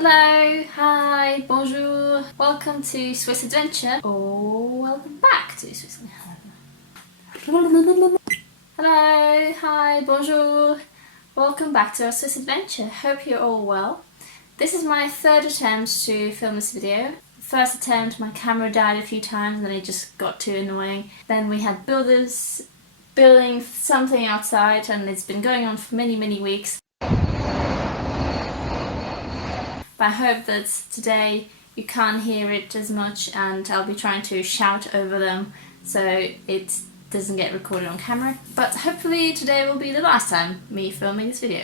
Hello, hi, bonjour, welcome to Swiss Adventure, or welcome back to Swiss Adventure. Hello, hi, bonjour, welcome back to our Swiss Adventure. Hope you're all well. This is my third attempt to film this video. First attempt, my camera died a few times and then it just got too annoying. Then we had builders building something outside and it's been going on for many weeks. I hope that today you can't hear it as much and I'll be trying to shout over them so it doesn't get recorded on camera. But hopefully today will be the last time me filming this video.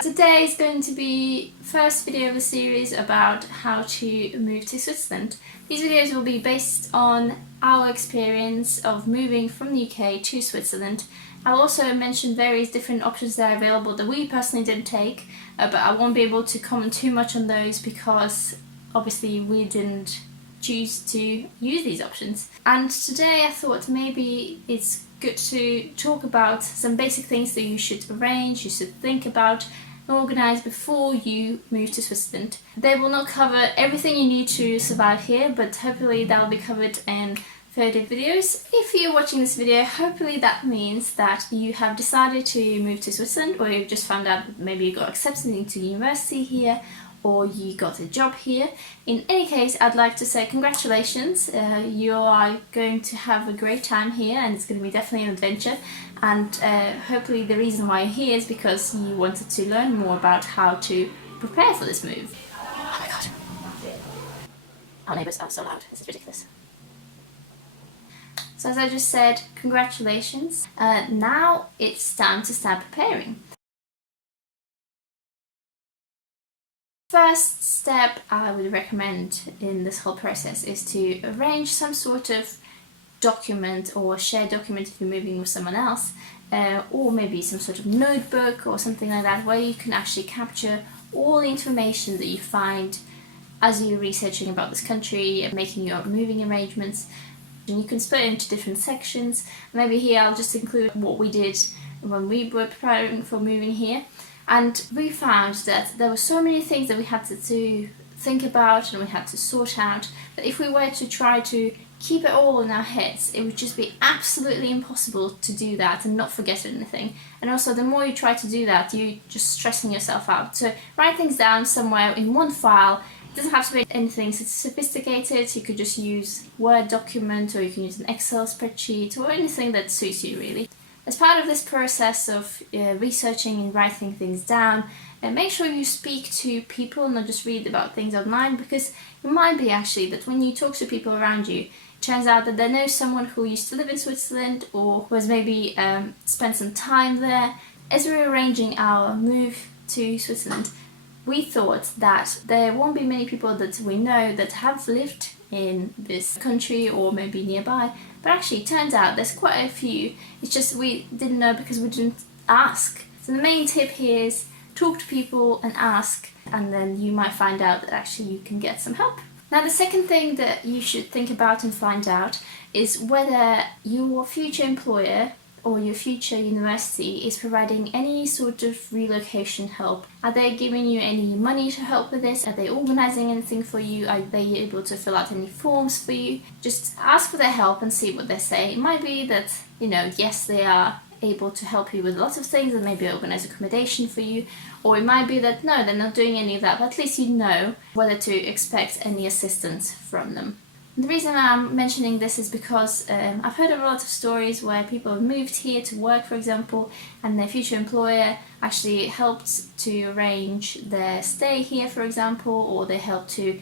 Today is going to be the first video of the series about how to move to Switzerland. These videos will be based on our experience of moving from the UK to Switzerland. I'll also mention various different options that are available that we personally didn't take, but I won't be able to comment too much on those because obviously we didn't choose to use these options. And today I thought maybe it's good to talk about some basic things that you should arrange, you should think about, organise before you move to Switzerland. They will not cover everything you need to survive here, but hopefully that will be covered in further videos. If you're watching this video, hopefully that means that you have decided to move to Switzerland, or you've just found out that maybe you got accepted into university here, or you got a job here. In any case, I'd like to say congratulations. You are going to have a great time here and it's going to be definitely an adventure, and hopefully the reason why you're here is because you wanted to learn more about how to prepare for this move. Oh my god. Our neighbours are so loud, this is ridiculous. So as I just said, congratulations. Now it's time to start preparing. First step I would recommend in this whole process is to arrange some sort of document or shared document if you're moving with someone else, or maybe some sort of notebook or something like that, where you can actually capture all the information that you find as you're researching about this country, making your moving arrangements. And you can split it into different sections. Maybe here I'll just include what we did when we were preparing for moving here. And we found that there were so many things that we had to think about and we had to sort out, that if we were to try to keep it all in our heads, it would just be absolutely impossible to do that and not forget anything. And also the more you try to do that, you're just stressing yourself out. So write things down somewhere in one file. It doesn't have to be anything sophisticated. You could just use Word document, or you can use an Excel spreadsheet, or anything that suits you really. As part of this process of researching and writing things down, make sure you speak to people, not just read about things online, because it might be actually that when you talk to people around you, it turns out that they know someone who used to live in Switzerland or who has maybe spent some time there. As we're arranging our move to Switzerland, we thought that there won't be many people that we know that have lived in this country or maybe nearby, but actually it turns out there's quite a few. It's just we didn't know because we didn't ask. So the main tip here is talk to people and ask, and then you might find out that actually you can get some help. Now the second thing that you should think about and find out is whether your future employer or your future university is providing any sort of relocation help. Are they giving you any money to help with this? Are they organising anything for you? Are they able to fill out any forms for you? Just ask for their help and see what they say. It might be that, yes, they are able to help you with lots of things and maybe organise accommodation for you, or it might be that no, they're not doing any of that, but at least you know whether to expect any assistance from them. The reason I'm mentioning this is because I've heard of a lot of stories where people have moved here to work, for example, and their future employer actually helped to arrange their stay here, for example, or they helped to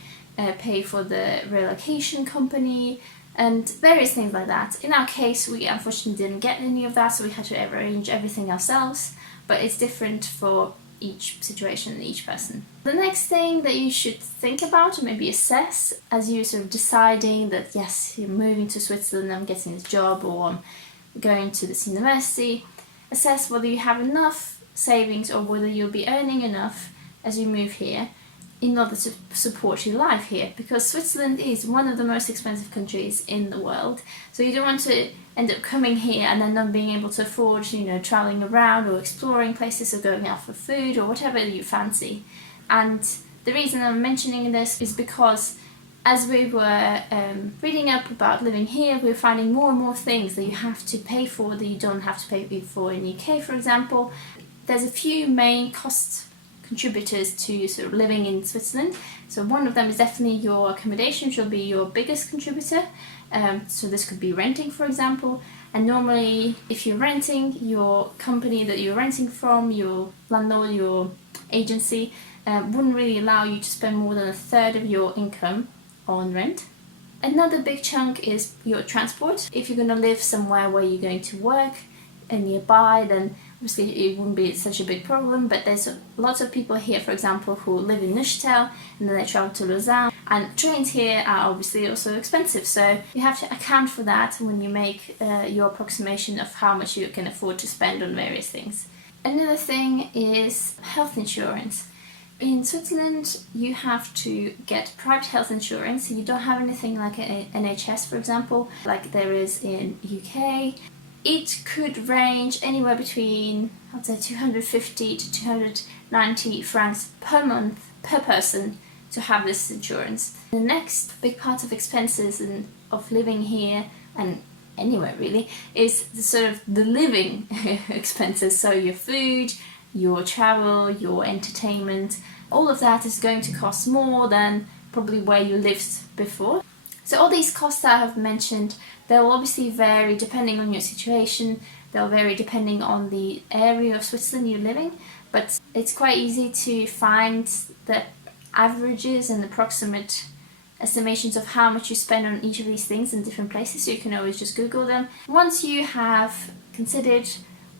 pay for the relocation company and various things like that. In our case, we unfortunately didn't get any of that, so we had to arrange everything ourselves, but it's different for each situation and each person. The next thing that you should think about or maybe assess as you're sort of deciding that yes, you're moving to Switzerland, I'm getting this job, or I'm going to this university, assess whether you have enough savings or whether you'll be earning enough as you move here in order to support your life here, because Switzerland is one of the most expensive countries in the world. So you don't want to end up coming here and then not being able to afford, traveling around or exploring places or going out for food or whatever you fancy. And The reason I'm mentioning this is because as we were reading up about living here, we're finding more and more things that you have to pay for that you don't have to pay for in the UK, for example. There's a few main cost contributors to sort of living in Switzerland. So one of them is definitely your accommodation, which will be your biggest contributor. So this could be renting, for example. And normally, if you're renting, your company that you're renting from, your landlord, your agency, wouldn't really allow you to spend more than a third of your income on rent. Another big chunk is your transport. If you're going to live somewhere where you're going to work and nearby, then obviously it wouldn't be such a big problem, but there's lots of people here, for example, who live in Neuchâtel and then they travel to Lausanne, and trains here are obviously also expensive, so you have to account for that when you make your approximation of how much you can afford to spend on various things. Another thing is health insurance. In Switzerland, you have to get private health insurance, so you don't have anything like an NHS, for example, like there is in UK. It could range anywhere between, I'd say, 250 to 290 francs per month per person to have this insurance. The next big part of expenses and of living here and anywhere really is the sort of the living expenses. So your food, your travel, your entertainment, all of that is going to cost more than probably where you lived before. So all these costs that I have mentioned, they will obviously vary depending on your situation, they'll vary depending on the area of Switzerland you're living, but it's quite easy to find the averages and approximate estimations of how much you spend on each of these things in different places, so you can always just Google them. Once you have considered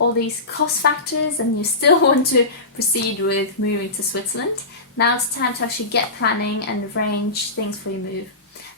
all these cost factors and you still want to proceed with moving to Switzerland, now it's time to actually get planning and arrange things for your move.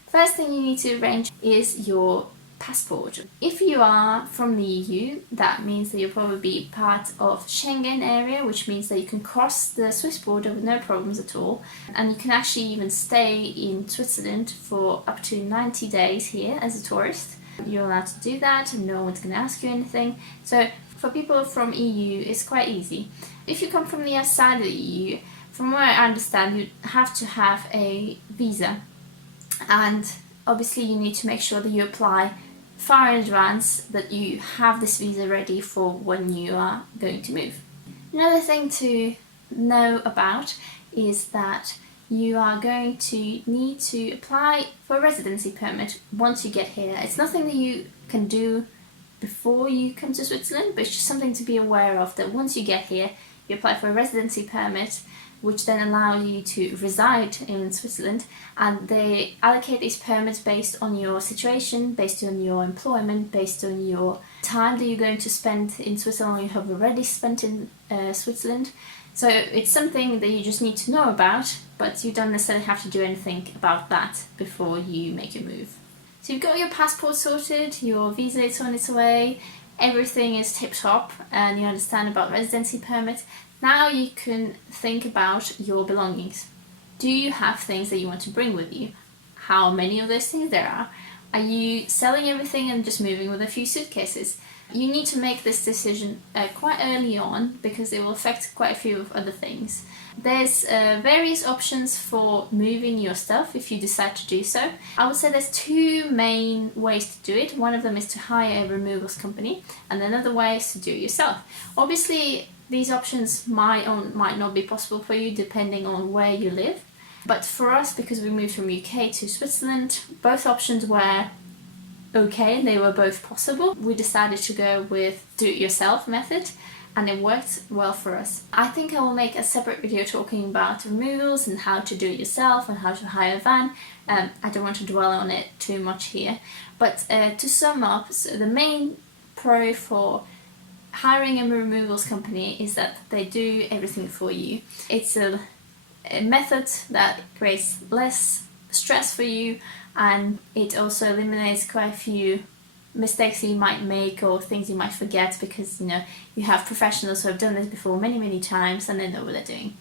First thing you need to arrange is your passport. If you are from the EU, that means that you'll probably be part of Schengen area, which means that you can cross the Swiss border with no problems at all, and you can actually even stay in Switzerland for up to 90 days here as a tourist. You're allowed to do that and no one's going to ask you anything. So for people from EU, it's quite easy. If you come from the outside of the EU, from what I understand, you have to have a visa. And obviously you need to make sure that you apply far in advance, that you have this visa ready for when you are going to move. Another thing to know about is that you are going to need to apply for a residency permit once you get here. It's nothing that you can do before you come to Switzerland, but it's just something to be aware of, that once you get here, you apply for a residency permit, which then allow you to reside in Switzerland, and they allocate these permits based on your situation, based on your employment, based on your time that you're going to spend in Switzerland or you have already spent in Switzerland. So it's something that you just need to know about, but you don't necessarily have to do anything about that before you make your move. So you've got your passport sorted, your visa is on its way, everything is tip-top, and you understand about residency permit. Now you can think about your belongings. Do you have things that you want to bring with you? How many of those things there are? Are you selling everything and just moving with a few suitcases? You need to make this decision quite early on, because it will affect quite a few of other things. There's various options for moving your stuff if you decide to do so. I would say there's two main ways to do it. One of them is to hire a removals company, and another way is to do it yourself. Obviously, these options might not be possible for you depending on where you live. But for us, because we moved from UK to Switzerland, both options were okay, they were both possible. We decided to go with do-it-yourself method, and it worked well for us. I think I will make a separate video talking about removals and how to do it yourself and how to hire a van. I don't want to dwell on it too much here. But to sum up, so the main pro for hiring a removals company is that they do everything for you. It's a method that creates less stress for you, and it also eliminates quite a few mistakes you might make or things you might forget, because you have professionals who have done this before many times and they know what they're doing.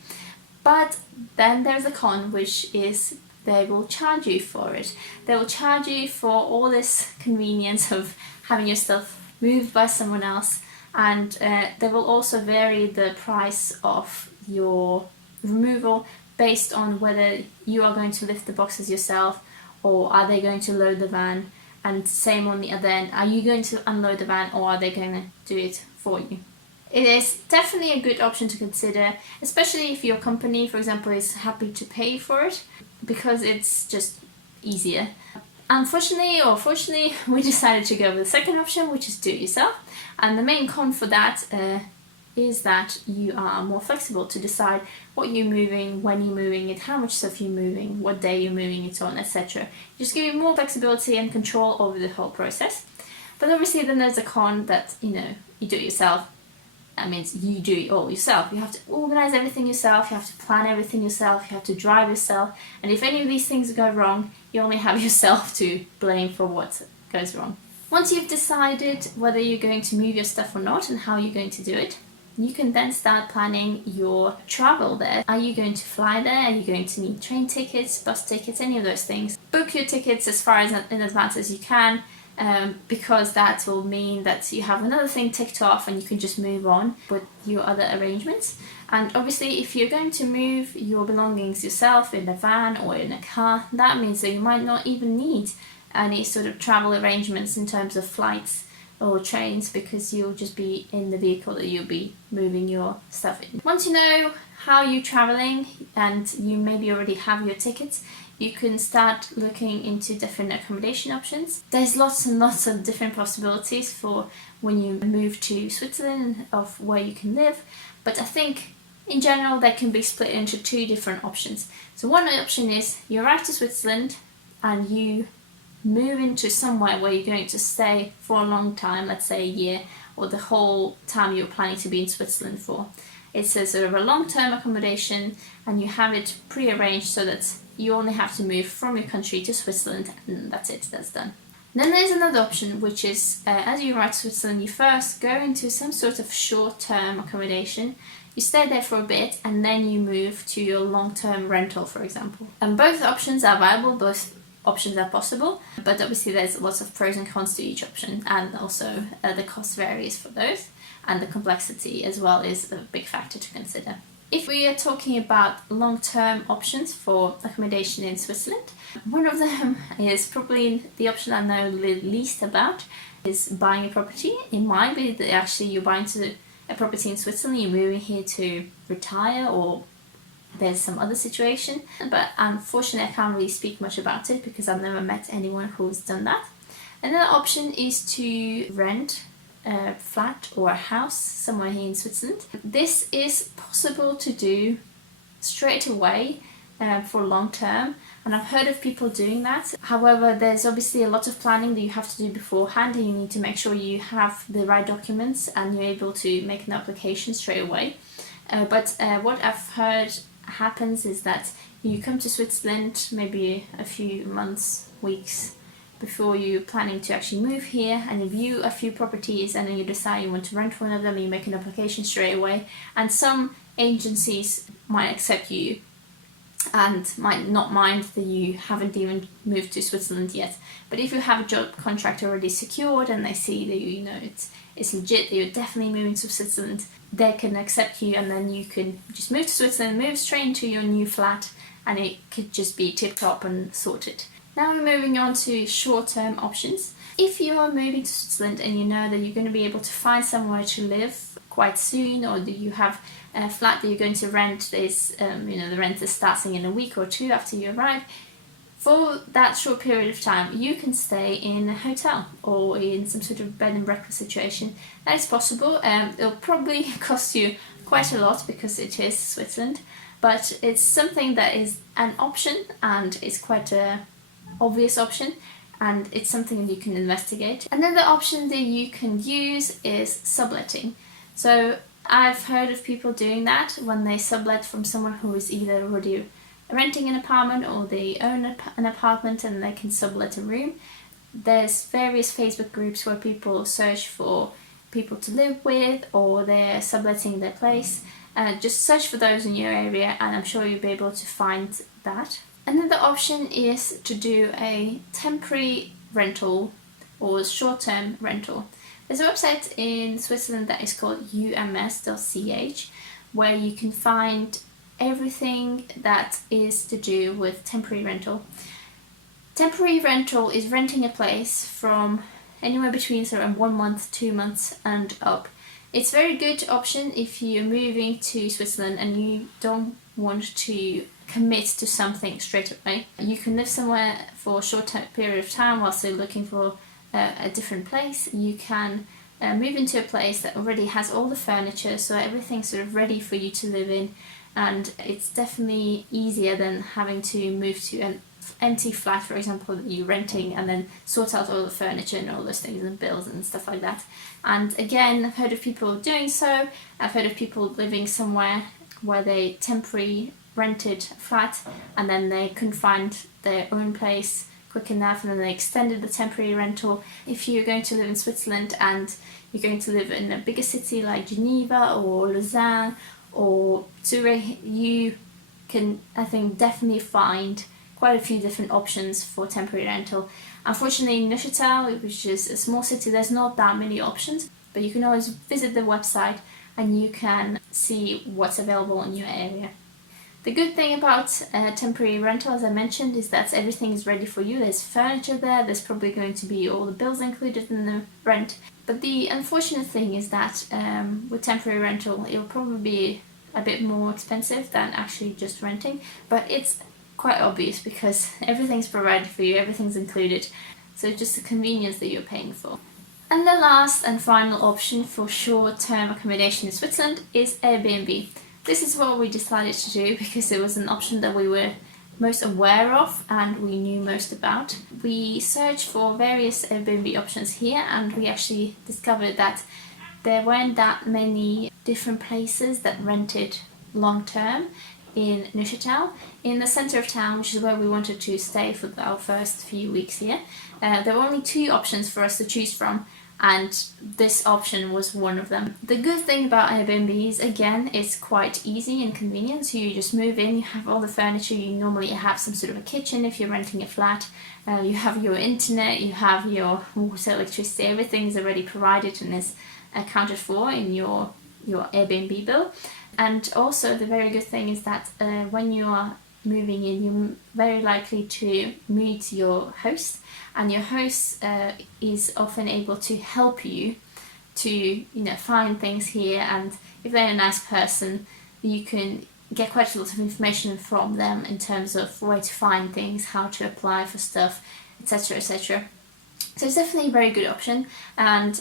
But then there's a con, which is they will charge you for it. They will charge you for all this convenience of having your stuff moved by someone else, and they will also vary the price of your removal based on whether you are going to lift the boxes yourself or are they going to load the van, and same on the other end, are you going to unload the van or are they going to do it for you? It is definitely a good option to consider, especially if your company, for example, is happy to pay for it, because it's just easier. Unfortunately or fortunately, we decided to go with the second option, which is do it yourself. And the main con for that is that you are more flexible to decide what you're moving, when you're moving it, how much stuff you're moving, what day you're moving it on, etc. Just give you more flexibility and control over the whole process. But obviously then there's a con that, you do it yourself. That means you do it all yourself. You have to organize everything yourself, you have to plan everything yourself, you have to drive yourself, and if any of these things go wrong, you only have yourself to blame for what goes wrong. Once you've decided whether you're going to move your stuff or not and how you're going to do it, you can then start planning your travel there. Are you going to fly there? Are you going to need train tickets, bus tickets, any of those things? Book your tickets as far as in advance as you can, because that will mean that you have another thing ticked off and you can just move on with your other arrangements. And obviously if you're going to move your belongings yourself in a van or in a car, that means that you might not even need any sort of travel arrangements in terms of flights or trains, because you'll just be in the vehicle that you'll be moving your stuff in. Once you know how you're traveling and you maybe already have your tickets, you can start looking into different accommodation options. There's lots and lots of different possibilities for when you move to Switzerland of where you can live, but I think in general they can be split into two different options. So one option is you arrive to Switzerland and you move into somewhere where you're going to stay for a long time, let's say a year, or the whole time you're planning to be in Switzerland for. It's a sort of a long-term accommodation and you have it pre-arranged so that you only have to move from your country to Switzerland and that's it, that's done. Then there's another option, which is as you arrive to Switzerland, you first go into some sort of short-term accommodation, you stay there for a bit and then you move to your long-term rental, for example. And both options are viable, both options are possible, but obviously there's lots of pros and cons to each option, and also the cost varies for those, and the complexity as well is a big factor to consider. If we are talking about long-term options for accommodation in Switzerland, one of them is probably the option I know the least about, is buying a property. It might be that actually you're buying a property in Switzerland, you're moving here to retire, or there's some other situation, but unfortunately I can't really speak much about it because I've never met anyone who's done that. Another option is to rent a flat or a house somewhere here in Switzerland. This is possible to do straight away for long term, and I've heard of people doing that. However, there's obviously a lot of planning that you have to do beforehand, and you need to make sure you have the right documents and you're able to make an application straight away. But what I've heard happens is that you come to Switzerland maybe a few months, weeks before you're planning to actually move here, and you view a few properties and then you decide you want to rent one of them and you make an application straight away. And some agencies might accept you and might not mind that you haven't even moved to Switzerland yet. But if you have a job contract already secured and they see that it's legit, that you're definitely moving to Switzerland, they can accept you, and then you can just move to Switzerland, move straight into your new flat, and it could just be tip-top and sorted. Now we're moving on to short-term options. If you are moving to Switzerland and you know that you're going to be able to find somewhere to live quite soon, or that you have a flat that you're going to rent, the rent is starting in a week or two after you arrive, for that short period of time you can stay in a hotel or in some sort of bed and breakfast situation. That is possible. It'll probably cost you quite a lot because it is Switzerland, but it's something that is an option, and it's quite a obvious option, and it's something that you can investigate. Another option that you can use is subletting. So I've heard of people doing that when they sublet from someone who is either already renting an apartment or they own an apartment and they can sublet a room. There's various Facebook groups where people search for people to live with, or they're subletting their place. Just search for those in your area and I'm sure you'll be able to find that. Another option is to do a temporary rental or short-term rental. There's a website in Switzerland that is called ums.ch, where you can find everything that is to do with temporary rental. Temporary rental is renting a place from anywhere between sort of 1 month, 2 months and up. It's a very good option if you're moving to Switzerland and you don't want to commit to something straight away. You can live somewhere for a short period of time whilst you're looking for a different place. You can move into a place that already has all the furniture, so everything's sort of ready for you to live in, and it's definitely easier than having to move to an empty flat, for example, that you're renting, and then sort out all the furniture and all those things and bills and stuff like that. And again, I've heard of people doing so. I've heard of people living somewhere where they temporarily rented a flat and then they couldn't find their own place quick enough, and then they extended the temporary rental. If you're going to live in Switzerland and you're going to live in a bigger city like Geneva or Lausanne or Zurich, you can, I think, definitely find quite a few different options for temporary rental. Unfortunately, in Neuchâtel, which is a small city, there's not that many options, but you can always visit the website and you can see what's available in your area. The good thing about temporary rental, as I mentioned, is that everything is ready for you. There's furniture there, there's probably going to be all the bills included in the rent. But the unfortunate thing is that with temporary rental, it will probably be a bit more expensive than actually just renting, but it's quite obvious because everything's provided for you, everything's included, so it's just the convenience that you're paying for. And the last and final option for short-term accommodation in Switzerland is Airbnb. This is what we decided to do because it was an option that we were most aware of and we knew most about. We searched for various Airbnb options here and we actually discovered that there weren't that many different places that rented long-term in Neuchâtel. In the centre of town, which is where we wanted to stay for our first few weeks here, there were only 2 options for us to choose from, and this option was one of them. The good thing about Airbnb is, again, it's quite easy and convenient. So you just move in, you have all the furniture, you normally have some sort of a kitchen if you're renting a flat, you have your internet, you have your water, electricity, everything's already provided and is accounted for in your Airbnb bill. And also the very good thing is that when you are moving in, you're very likely to meet your host, and your host is often able to help you to find things here, and if they're a nice person, you can get quite a lot of information from them in terms of where to find things, how to apply for stuff, etc, etc. So it's definitely a very good option. And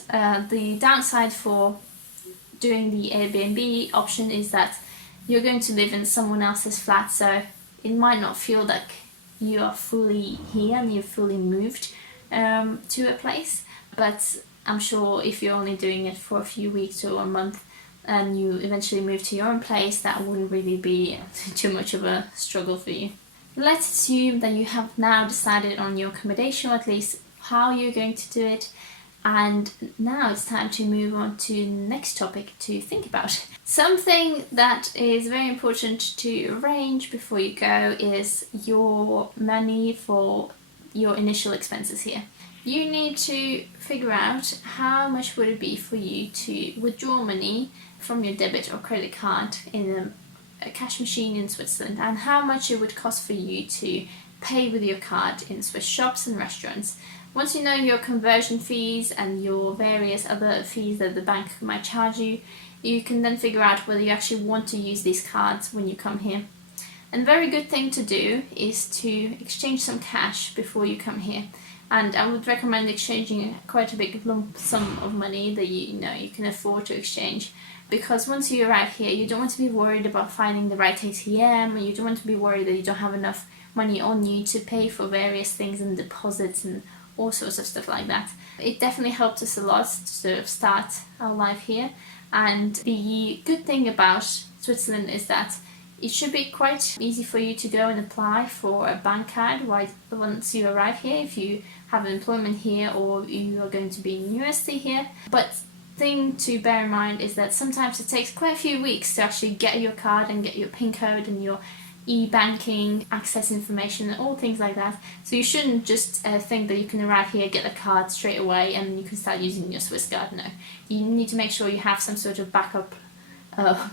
the downside for doing the Airbnb option is that you're going to live in someone else's flat, so it might not feel like you are fully here and you've fully moved to a place, but I'm sure if you're only doing it for a few weeks or a month and you eventually move to your own place, that wouldn't really be too much of a struggle for you. Let's assume that you have now decided on your accommodation, or at least how you're going to do it. And now it's time to move on to the next topic to think about. Something that is very important to arrange before you go is your money for your initial expenses here. You need to figure out how much would it be for you to withdraw money from your debit or credit card in a cash machine in Switzerland, and how much it would cost for you to pay with your card in Swiss shops and restaurants. Once you know your conversion fees and your various other fees that the bank might charge you, you can then figure out whether you actually want to use these cards when you come here. And a very good thing to do is to exchange some cash before you come here. And I would recommend exchanging quite a big lump sum of money that you can afford to exchange. Because once you arrive here, you don't want to be worried about finding the right ATM, and you don't want to be worried that you don't have enough money on you to pay for various things and deposits and all sorts of stuff like that. It definitely helped us a lot to sort of start our life here. And the good thing about Switzerland is that it should be quite easy for you to go and apply for a bank card once you arrive here, if you have employment here or you are going to be in university here. But thing to bear in mind is that sometimes it takes quite a few weeks to actually get your card and get your PIN code and your e-banking access information and all things like that. So you shouldn't just think that you can arrive here, get the card straight away and you can start using your Swiss card. No, you need to make sure you have some sort of backup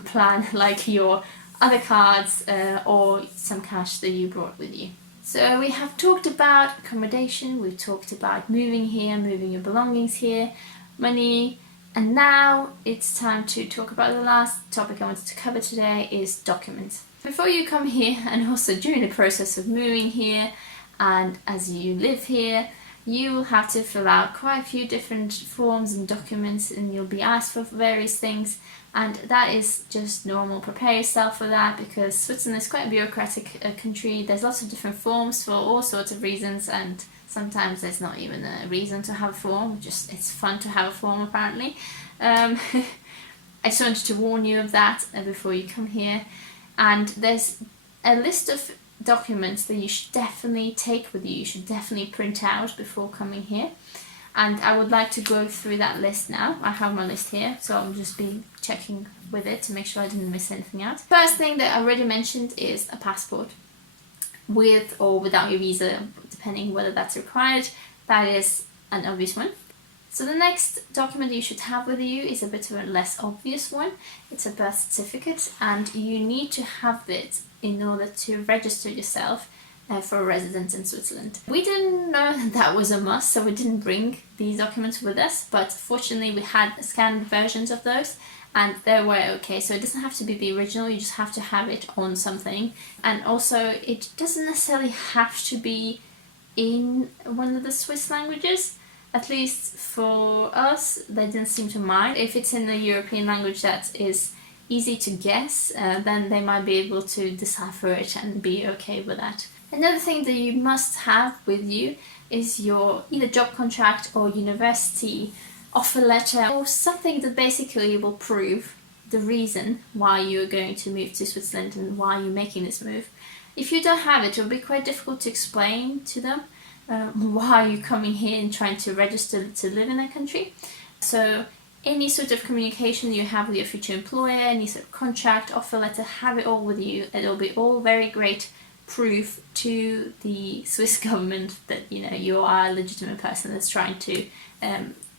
plan, like your other cards or some cash that you brought with you. So we have talked about accommodation, we've talked about moving here, moving your belongings here, money, and now it's time to talk about the last topic I wanted to cover today is documents. Before you come here, and also during the process of moving here and as you live here, you will have to fill out quite a few different forms and documents, and you'll be asked for various things, and that is just normal. Prepare yourself for that because Switzerland is quite a bureaucratic country. There's lots of different forms for all sorts of reasons, and sometimes there's not even a reason to have a form, just it's fun to have a form apparently. I just wanted to warn you of that before you come here. And there's a list of documents that you should definitely take with you. You should definitely print out before coming here. And I would like to go through that list now. I have my list here, so I'll just be checking with it to make sure I didn't miss anything out. First thing that I already mentioned is a passport. With or without your visa, depending whether that's required. That is an obvious one. So the next document you should have with you is a bit of a less obvious one. It's a birth certificate, and you need to have it in order to register yourself for a residence in Switzerland. We didn't know that was a must, so we didn't bring these documents with us, but fortunately we had scanned versions of those and they were okay. So it doesn't have to be the original, you just have to have it on something. And also it doesn't necessarily have to be in one of the Swiss languages. At least for us, they didn't seem to mind. If it's in a European language that is easy to guess, then they might be able to decipher it and be okay with that. Another thing that you must have with you is your either job contract or university offer letter, or something that basically will prove the reason why you're going to move to Switzerland and why you're making this move. If you don't have it, it'll be quite difficult to explain to them why you're coming here and trying to register to live in that country. So any sort of communication you have with your future employer, any sort of contract, offer letter, have it all with you. It'll be all very great proof to the Swiss government that you are a legitimate person that's trying to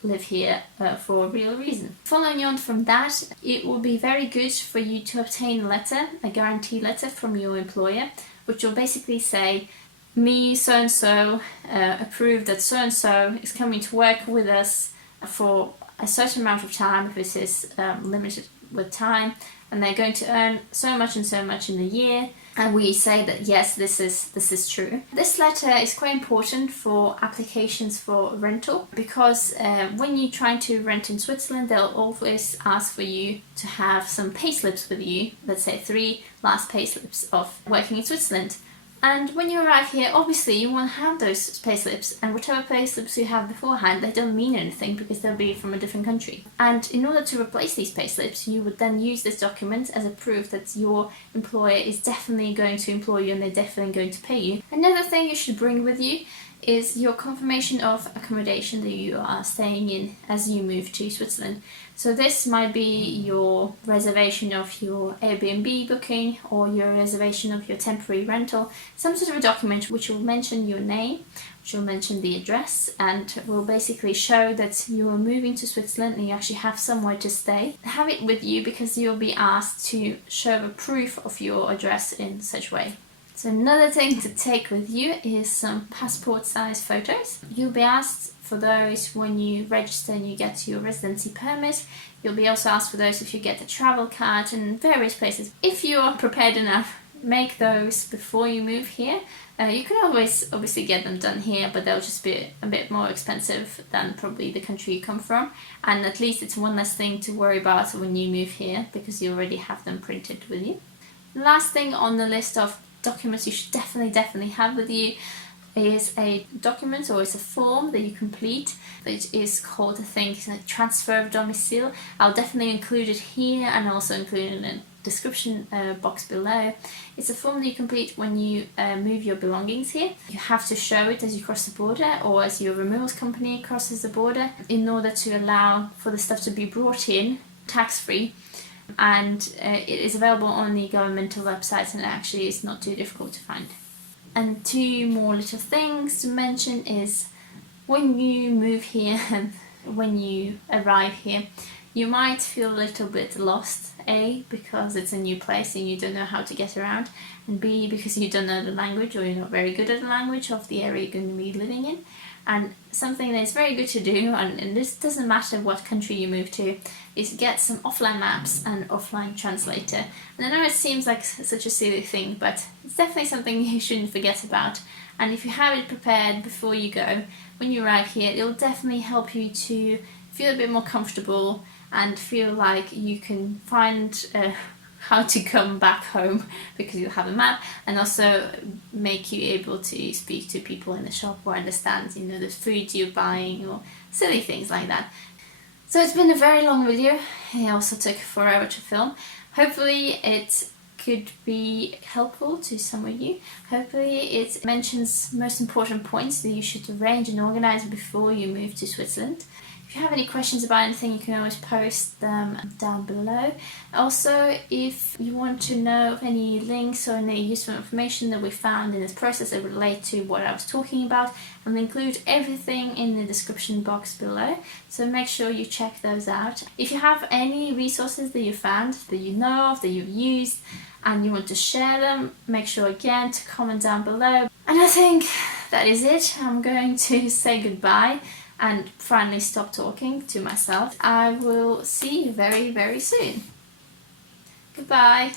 live here for a real reason. Following on from that, it will be very good for you to obtain a letter, a guarantee letter from your employer, which will basically say, me so-and-so approve that so-and-so is coming to work with us for a certain amount of time, if it is limited with time, and they're going to earn so much and so much in a year, and we say that yes, this is true. This letter is quite important for applications for rental, because when you're trying to rent in Switzerland, they'll always ask for you to have some payslips with you, let's say 3 last payslips of working in Switzerland. And when you arrive here, obviously you won't have those payslips, and whatever payslips you have beforehand, they don't mean anything because they'll be from a different country. And in order to replace these payslips, you would then use this document as a proof that your employer is definitely going to employ you and they're definitely going to pay you. Another thing you should bring with you is your confirmation of accommodation that you are staying in as you move to Switzerland. So this might be your reservation of your Airbnb booking or your reservation of your temporary rental, some sort of a document which will mention your name, which will mention the address, and will basically show that you are moving to Switzerland and you actually have somewhere to stay. Have it with you because you'll be asked to show a proof of your address in such way. So another thing to take with you is some passport size photos. You'll be asked for those when you register and you get your residency permit. You'll be also asked for those if you get a travel card in various places. If you are prepared enough, make those before you move here. You can always obviously get them done here, but they'll just be a bit more expensive than probably the country you come from. And at least it's one less thing to worry about when you move here because you already have them printed with you. The last thing on the list of documents you should definitely have with you is a document, or it's a form that you complete, which is called, I think, a transfer of domicile. I'll definitely include it here and also include it in the description box below. It's a form that you complete when you move your belongings here. You have to show it as you cross the border or as your removals company crosses the border in order to allow for the stuff to be brought in tax-free. And it is available on the governmental website, and actually it's not too difficult to find. And 2 more little things to mention is when you move here and when you arrive here, You might feel a little bit lost, A, because it's a new place and you don't know how to get around, and B, because you don't know the language or you're not very good at the language of the area you're going to be living in. And something that is very good to do, and this doesn't matter what country you move to, is get some offline maps and offline translator. And I know it seems like such a silly thing, but it's definitely something you shouldn't forget about. And if you have it prepared before you go, when you arrive here, it will definitely help you to feel a bit more comfortable and feel like you can find how to come back home because you have a map, and also make you able to speak to people in the shop or understand, you know, the food you're buying or silly things like that. So it's been a very long video. It also took forever to film. Hopefully it could be helpful to some of you. Hopefully it mentions most important points that you should arrange and organize before you move to Switzerland. If you have any questions about anything, you can always post them down below. Also, if you want to know any links or any useful information that we found in this process that relate to what I was talking about, I'll include everything in the description box below, so make sure you check those out. If you have any resources that you found, that you know of, that you've used, and you want to share them, make sure again to comment down below. And I think that is it. I'm going to say goodbye and finally stop talking to myself. I will see you very, very soon. Goodbye.